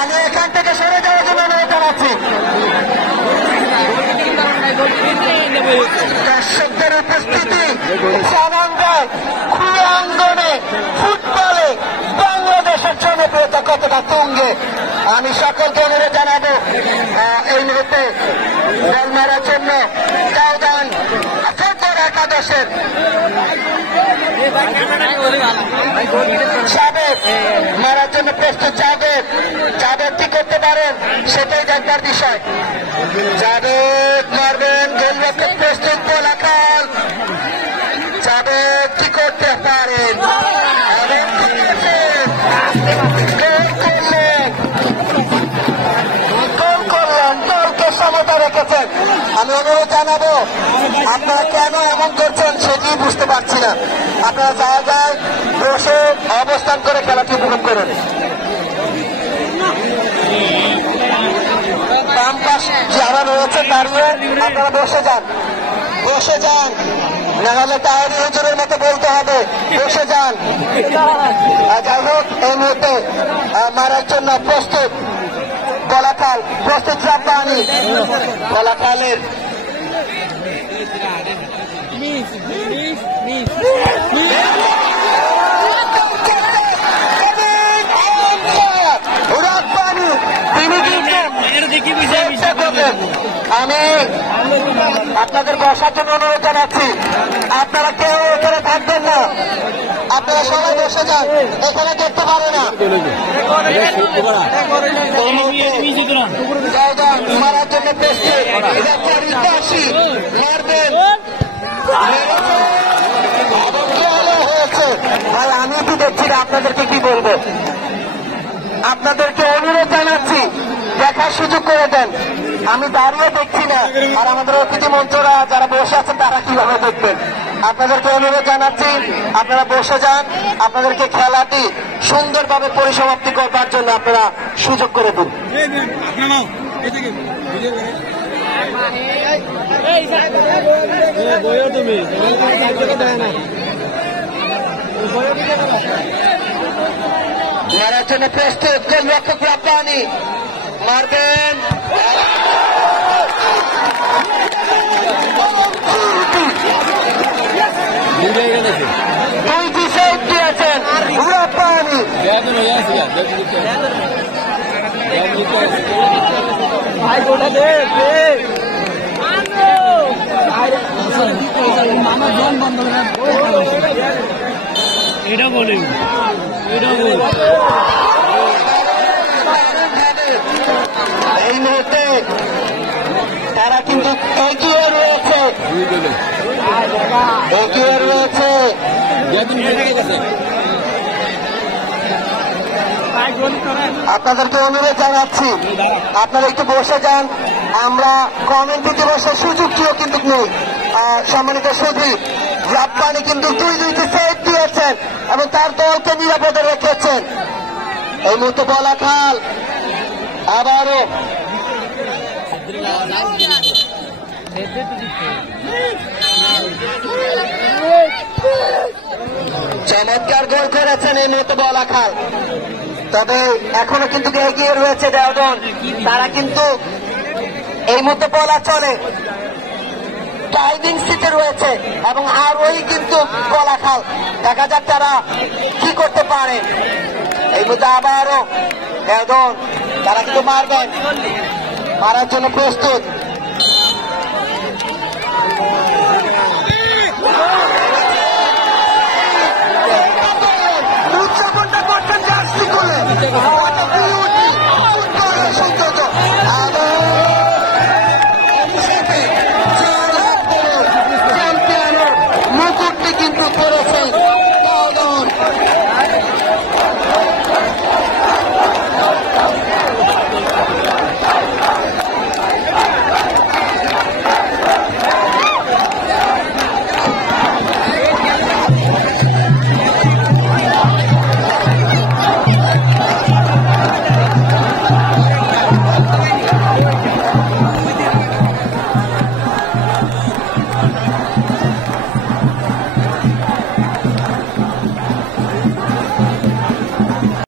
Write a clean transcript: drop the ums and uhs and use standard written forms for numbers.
আমি এখান থেকে সরে যাওয়ার জন্য অনুরোধ জানাচ্ছি। দর্শকদের উপস্থিতি জানাঙ্গায় খুলে অঙ্গনে ফুটবলে বাংলাদেশের জনপ্রিয়তা কতটা তুঙ্গে আমি সকলকে অনুরোধ জানাবো এই মুহূর্তে বল মারার জন্য দাউদান ফুটবল একাদশের জাবেদ মারার জন্য প্রস্তুত। জাবেদ কি করতে পারেন সেটাই দেখার বিষয়। জাবেদ মারবেন, গোলরক্ষক প্রস্তুত, গোলাকাল। জাবেদ কি করতে পারেন, গোল করলেন, দলকে সমতা রেখেছেন। আমি অনুরোধ জানাবো আপনারা কেন এমন করছেন সেটি বুঝতে পারছি না। আপনারা জায়গায় বসে অবস্থান করে খেলাটি উপভোগ করুন। বাম পাশে যারা রয়েছে দাঁড়িয়ে আপনারা বসে যান, নাহলে টায়ারি হুজুরের মতো বলতে হবে বসে যান। যাই হোক এই মুহূর্তে মারার জন্য প্রস্তুত গোলাকাল, প্রস্তুত রাব্বানী। গোলাকালের আমি আপনাদের বসার জন্য অনুরোধ জানাচ্ছি। আপনারা কেউ এখানে থাকবেন না, আপনারা সবাই বসে যান, এখানে দেখতে পারে না। মারার জন্য প্রস্তুত মারবেন হয়েছে ভাই, আমি তো দেখছি না আপনাদেরকে কি বলবো। আপনাদেরকে অনুরোধ জানাচ্ছি দেখার সুযোগ করে দেন। আমি দাঁড়িয়ে দেখছি না, আর আমাদের অতিথি মঞ্চরা যারা বসে আছেন তারা কিভাবে দেখবেন। আপনাদেরকে অনুরোধ জানাচ্ছি আপনারা বসে যান, আপনাদেরকে খেলাটি সুন্দরভাবে পরিসমাপ্তি করবার জন্য আপনারা সুযোগ করে দিন। মারার জন্য প্রস্তুত গোলরক্ষক রাব্বানী মারবেন, দুইটি সেভ দিয়েছেন রাব্বানী। এটা বলে এই মুহূর্তে তারা কিন্তু এগিয়ে রয়েছে। আপনাদেরকে অনুরোধ জানাচ্ছি আপনারা একটু বসে যান, আমরা কমেন্ট দিতে বসার সুযোগ কেউ কিন্তু নেই। সম্মানিত সুধী, রাব্বানী কিন্তু দুইটি সেভ দিয়েছেন এবং তার দলকে নিরাপদে রেখেছেন। এই মুহূর্তে গোলাকাল আবারও চমৎকার গোল করেছেন এই মুহূর্তে গোলাকাল। তবে এখনো কিন্তু এগিয়ে রয়েছে দেওদন, তারা কিন্তু এই মুহূর্তে বলা চলে ড্রাইভিং সিটে রয়েছে এবং আর ওই কিন্তু গোলাকাল। দেখা যাক তারা কি করতে পারে। এই মুহূর্তে আবারও দেওদন, তারা কিন্তু মারবেন, মারার জন্য প্রস্তুত।